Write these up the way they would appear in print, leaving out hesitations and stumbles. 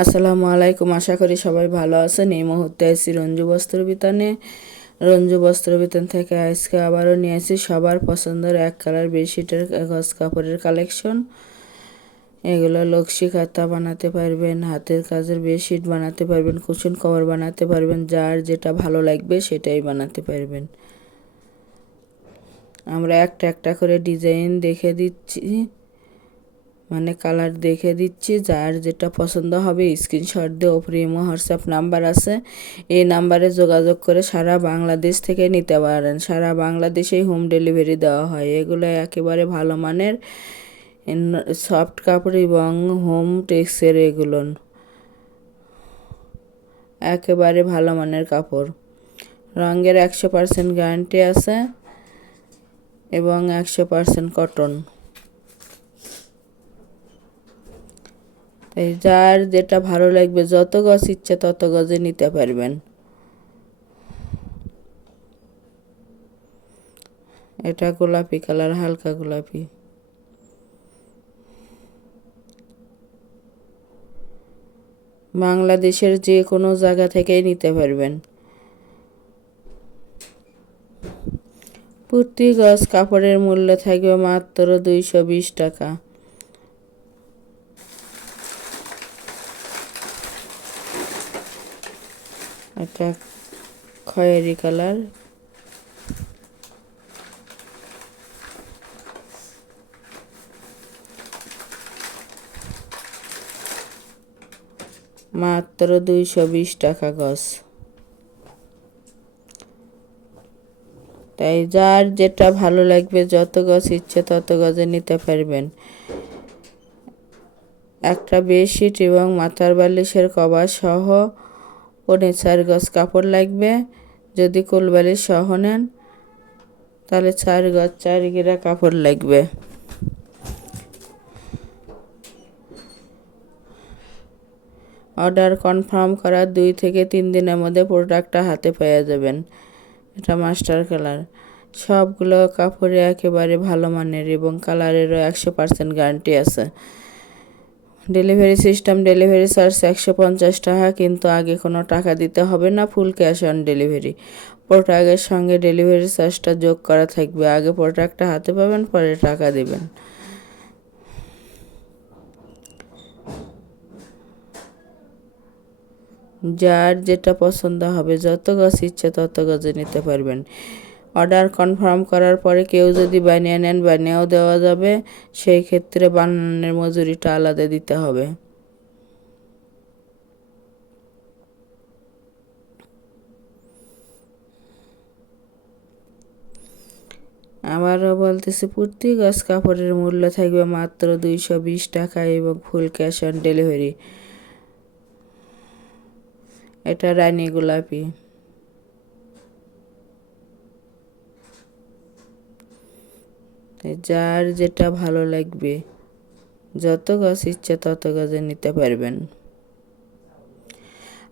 আসসালামু আলাইকুম, আশা করি সবাই ভালো আছেন। এই মুহূর্তে আছি রঞ্জু বস্ত্র বিতানে। রঞ্জু বস্ত্র বিতান থেকে আজকে আবারও নিয়ে আসি সবার পছন্দের এক কালার বেডশিটের গজ কাপড়ের কালেকশন। এগুলো লক্সি কাঁথা বানাতে পারবেন, হাতের কাজের বেডশিট বানাতে পারবেন, কুশন কভার বানাতে পারবেন, যার যেটা ভালো লাগবে সেটাই বানাতে পারবেন। আমরা একটা একটা করে ডিজাইন দেখে দিচ্ছি, মানে কালার দেখে দিচ্ছি। যার যেটা পছন্দ হবে স্ক্রিনশট দিয়ে ওপরে ইমো হোয়াটসঅ্যাপ নাম্বার আছে, এই নাম্বারে যোগাযোগ করে সারা বাংলাদেশ থেকে নিতে পারেন। সারা বাংলাদেশেই হোম ডেলিভারি দেওয়া হয়। এগুলো একেবারে ভালো মানের সফট কাপড় এবং হোম টেক্সের, এগুলো একেবারে ভালো মানের কাপড়। রঙের 100% গ্যারান্টি আছে এবং 100% কটন। তাই যার যেটা ভালো লাগবে, যত গজ ইচ্ছে তত গজে নিতে পারবেন। এটা গোলাপি কালার, হালকা গোলাপি। বাংলাদেশের যে কোনো জায়গা থেকেই নিতে পারবেন। প্রতি গজ কাপড়ের মূল্য থাকবে মাত্র 220 টাকা। এটা খয়েরি কালার, মাত্র 220 টাকা গজ। তাই যার যেটা ভালো লাগবে, যত গজ ইচ্ছে তত গজে নিতে পারবেন। একটা বেডশিট এবং মাথার বালিশের কভার সহ 4 গজ কাপড় লাগবে। যদি কোলবালিশ সহ নেন তাহলে 4 গজ 4 গিরা কাপড় লাগবে। অর্ডার কনফার্ম করার 2 থেকে 3 দিনের মধ্যে প্রোডাক্টটা হাতে পেয়ে যাবেন। এটা মাস্টার কালার। সবগুলো কাপড়ে একেবারে ভালো মানের এবং কালারেরও 100% গ্যারান্টি আছে। ডেলিভারি সিস্টেম, ডেলিভারি চার্জ 150 টাকা, কিন্তু আগে কোনো টাকা দিতে হবে না, ফুল ক্যাশ অন ডেলিভারি। প্রোডাক্টের সঙ্গে ডেলিভারি চার্জটা যোগ করা থাকবে। আগে প্রোডাক্টটা হাতে পাবেন, পরে টাকা দেবেন। যার যেটা পছন্দ হবে, যত গজ ইচ্ছে তত গজে নিতে পারবেন। অর্ডার কনফার্ম করার পরে কেউ যদি বানিয়ে নেন, বানিয়েও দেওয়া যাবে। সেই ক্ষেত্রে বানানোর মজুরিটা আলাদা দিতে হবে। আবারও বলতেছি, প্রতি গজ কাপড়ের মূল্য থাকবে মাত্র 220 টাকা এবং ফুল ক্যাশ অন ডেলিভারি। এটা রানী গোলাপি। যার যেটা ভালো লাগবে, যত গজ ইচ্ছে তত গজে নিতে পারবেন।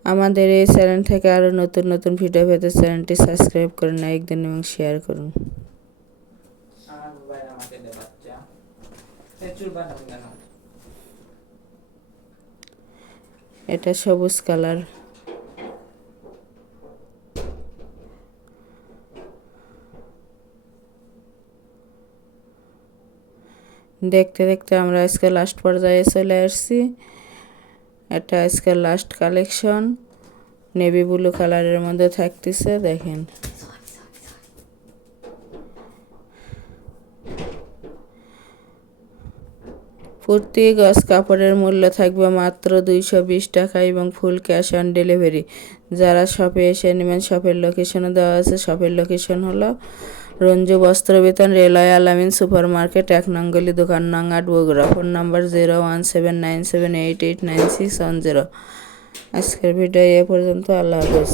আমাদের এই চ্যানেল থেকে আরও নতুন নতুন ভিডিও পেতে চ্যানেলটি সাবস্ক্রাইব করুন, লাইক দিন এবং শেয়ার করুন। এটা সবুজ কালার। দেখতে দেখতে আমরা আজকে লাস্ট পর্যায়ে চলে আসছি। এটা আজকে লাস্ট কালেকশন, নেভি ব্লু কালারের মধ্যে থাকতেছে, দেখেন। প্রতি গজ কাপড়ের মূল্য থাকবে মাত্র 220 টাকা এবং ফুল ক্যাশ অন ডেলিভারি। যারা শপে এসে নেবেন, শপের লোকেশনও দেওয়া আছে। শপের লোকেশন হলো রঞ্জু বস্ত্র বিতান, রেলওয়ে আলামিন সুপার মার্কেট, 1 নং গলি, দোকান নং 8, বগুড়া। Phone number 01797889610। আজকের ভিডিও এ পর্যন্ত। আল্লাহ হাফেজ।